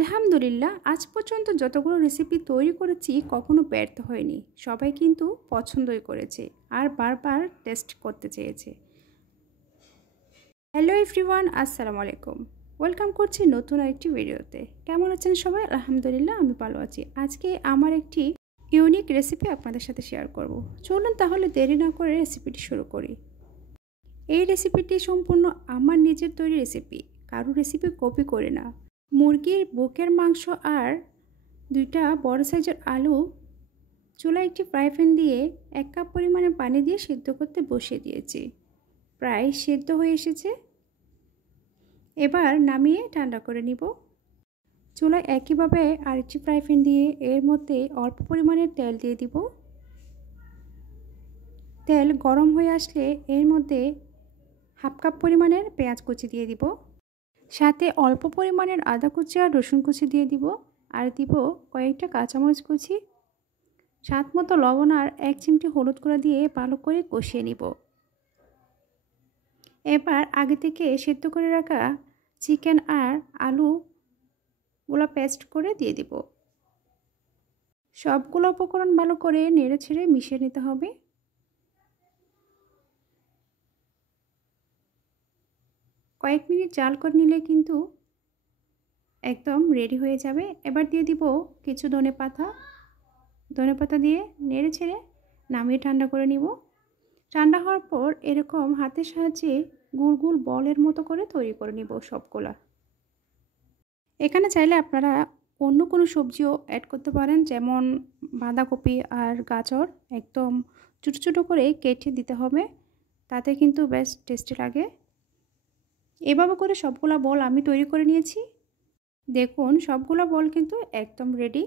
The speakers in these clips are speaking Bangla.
আলহামদুলিল্লাহ আজ পর্যন্ত যতগুলো রেসিপি তৈরি করেছি কখনো ব্যর্থ হয়নি। সবাই কিন্তু পছন্দই করেছে আর বারবার টেস্ট করতে চেয়েছে। হ্যালো এভরিওয়ান, আসসালামু আলাইকুম। ওয়েলকাম করছি নতুন একটি ভিডিওতে। কেমন আছেন সবাই? আলহামদুলিল্লাহ আমি ভালো আছি। আজকে আমার একটি ইউনিক রেসিপি আপনাদের সাথে শেয়ার করব। চলুন তাহলে দেরি না করে রেসিপিটি শুরু করি। এই রেসিপিটি সম্পূর্ণ আমার নিজের তৈরি রেসিপি, কারো রেসিপি কপি করে না। মুরগির বুকের মাংস আর দুইটা বড় সাইজের আলু চুলায় একটি ফ্রাই প্যান দিয়ে 1 কাপ পরিমাণে পানি দিয়ে সিদ্ধ করতে বসিয়ে দিয়েছি। প্রায় সিদ্ধ হয়ে এসেছে। এবার নামিয়ে ঠান্ডা করে নিব। চুলায় একইভাবে আরেকটি ফ্রাই প্যান দিয়ে এর মধ্যে অল্প পরিমাণে তেল দিয়ে দিব। তেল গরম হয়ে আসলে এর মধ্যে 1/2 কাপ পরিমাণের পেঁয়াজ কুচি দিয়ে দিব। সাথে অল্প পরিমাণের আদা কুচি আর রসুন কুচি দিয়ে দিব। আর দিব কয়েকটা কাঁচামরিচ কুচি, স্বাদ মতো লবণ আর 1 চিমটি হলুদ গুঁড়া দিয়ে ভালো করে কষিয়ে নিব। এবার আগে থেকে সেদ্ধ করে রাখা চিকেন আর আলুগুলো পেস্ট করে দিয়ে দিব। সবগুলো উপকরণ ভালো করে নেড়ে ছেড়ে মিশিয়ে নিতে হবে। কয়েক মিনিট জাল করে নিলে কিন্তু একদম রেডি হয়ে যাবে। এবার দিয়ে দিব কিছু ধনেপাতা দিয়ে নেড়ে ছেড়ে নামিয়ে ঠান্ডা করে নিব। ঠান্ডা হওয়ার পর এরকম হাতের সাহায্যে গোল গোল বলের মতো করে তৈরি করে নিব সবগুলা। এখানে চাইলে আপনারা অন্য কোনো সবজিও অ্যাড করতে পারেন, যেমন বাঁধাকপি আর গাজর একদম ছোটো ছোটো করে কেটে দিতে হবে, তাতে কিন্তু বেশ টেস্টি লাগে। এভাবে করে সবগুলা বল আমি তৈরি করে নিয়েছি। দেখুন সবগুলো বল কিন্তু একদম রেডি।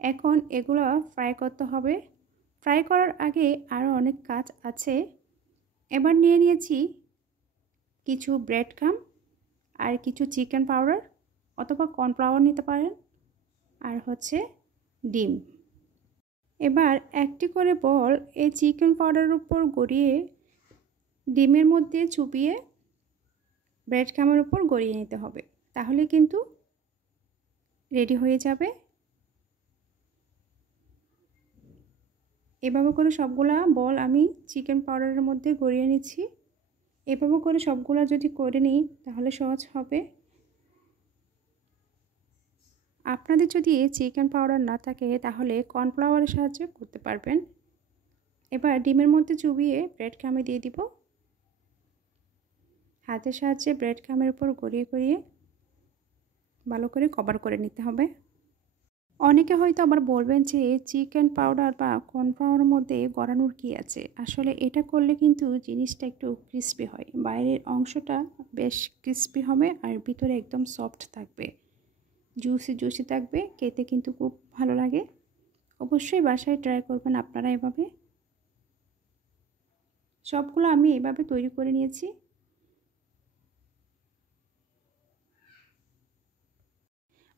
এখন এগুলো ফ্রাই করতে হবে। ফ্রাই করার আগে আরও অনেক কাজ আছে। এবার নিয়ে নিয়েছি কিছু ব্রেড ক্রাম্ব আর কিছু চিকেন পাউডার অথবা কর্নফ্লাওয়ার নিতে পারেন, আর হচ্ছে ডিম। এবার একটি করে বল এই চিকেন পাউডারের উপর গড়িয়ে ডিমের মধ্যে চুবিয়ে ব্রেড ক্রাম্বের উপর গড়িয়ে নিতে হবে, তাহলে কিন্তু রেডি হয়ে যাবে। এভাবে করে সবগুলা বল আমি চিকেন পাউডারের মধ্যে গড়িয়ে নিচ্ছি। এভাবে করে সবগুলা যদি করে নিই তাহলে সহজ হবে। আপনাদের যদি চিকেন পাউডার না থাকে তাহলে কর্নফ্লাওয়ারের সাহায্যে করতে পারবেন। এবার ডিমের মধ্যে চুবিয়ে ব্রেড ক্রাম্বে দিয়ে দিব। হাতের সাহায্যে ব্রেড ক্রাম্বের উপর গড়িয়ে গড়িয়ে ভালো করে কভার করে নিতে হবে। অনেকে হয়তো আবার বলবেন যে চিকেন পাউডার বা কর্নফ্লাওয়ারের মধ্যে গড়ানোর কী আছে। আসলে এটা করলে কিন্তু জিনিসটা একটু ক্রিস্পি হয়, বাইরের অংশটা বেশ ক্রিস্পি হবে আর ভিতরে একদম সফট থাকবে, জুসি থাকবে, খেতে কিন্তু খুব ভালো লাগে। অবশ্যই বাসায় ট্রাই করবেন আপনারা এভাবে। সবগুলো আমি এভাবে তৈরি করে নিয়েছি।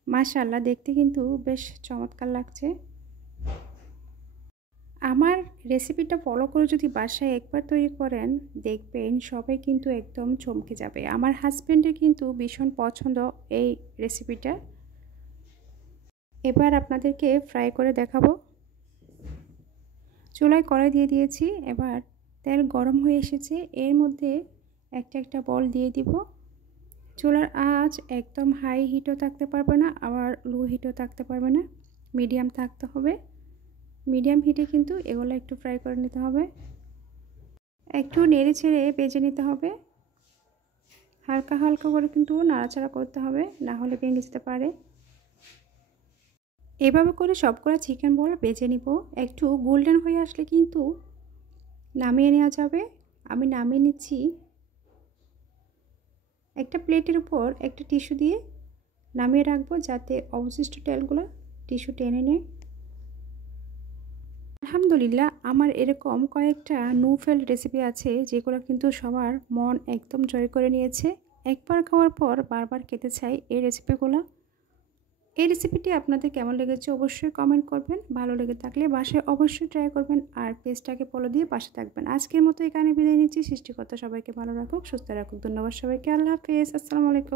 মাশাআল্লাহ দেখতে কিন্তু বেশ চমৎকার লাগছে। আমার রেসিপিটা ফলো করে যদি বাসায় একবার তৈরি করেন দেখবেন সবাই কিন্তু একদম চমকে যাবে। আমার হাজব্যান্ডের কিন্তু ভীষণ পছন্দ এই রেসিপিটা। এবার আপনাদেরকে ফ্রাই করে দেখাবো। চুলায় কড়াই দিয়ে দিয়েছি। এবার তেল গরম হয়ে এসেছে, এর মধ্যে একটা একটা বল দিয়ে দিব। চুলার আঁচ একদম হাই হিটও থাকতে পারবে না, আবার লো হিটও থাকতে পারবে না, মিডিয়াম থাকতে হবে। মিডিয়াম হিটে কিন্তু এগুলো একটু ফ্রাই করে নিতে হবে। একটু নেড়ে ছেড়ে ভেজে নিতে হবে। হালকা হালকা করে কিন্তু নাড়াচাড়া করতে হবে, না হলে ভেঙে যেতে পারে। এভাবে করে সবগুলো চিকেন বল ভেজে নিব। একটু গোল্ডেন হয়ে আসলে কিন্তু নামিয়ে নেওয়া যাবে। আমি নামিয়ে নিচ্ছি। একটা প্লেটের উপর একটা টিস্যু দিয়ে নামিয়ে রাখবো, যাতে অবশিষ্ট তেলগুলো টিস্যু টেনে নেয়। আলহামদুলিল্লাহ আমার এরকম কয়েকটা নো ফেল রেসিপি আছে যেগুলো কিন্তু সবার মন একদম জয় করে নিয়েছে। একবার খাওয়ার পর বারবার খেতে চাই এই রেসিপিগুলো। এই রেসিপিটি আপনাদের কেমন লেগেছে অবশ্যই কমেন্ট করবেন। ভালো লেগে থাকলে বাসায় অবশ্যই ট্রাই করবেন আর পেজটাকে ফলো দিয়ে পাশে থাকবেন। আজকের মতো এখানে বিদায় নিচ্ছি। সৃষ্টিকর্তা সবাইকে ভালো রাখুক, সুস্থ রাখুক। ধন্যবাদ সবাইকে। আল্লাহ হাফেজ। আসসালামু আলাইকুম।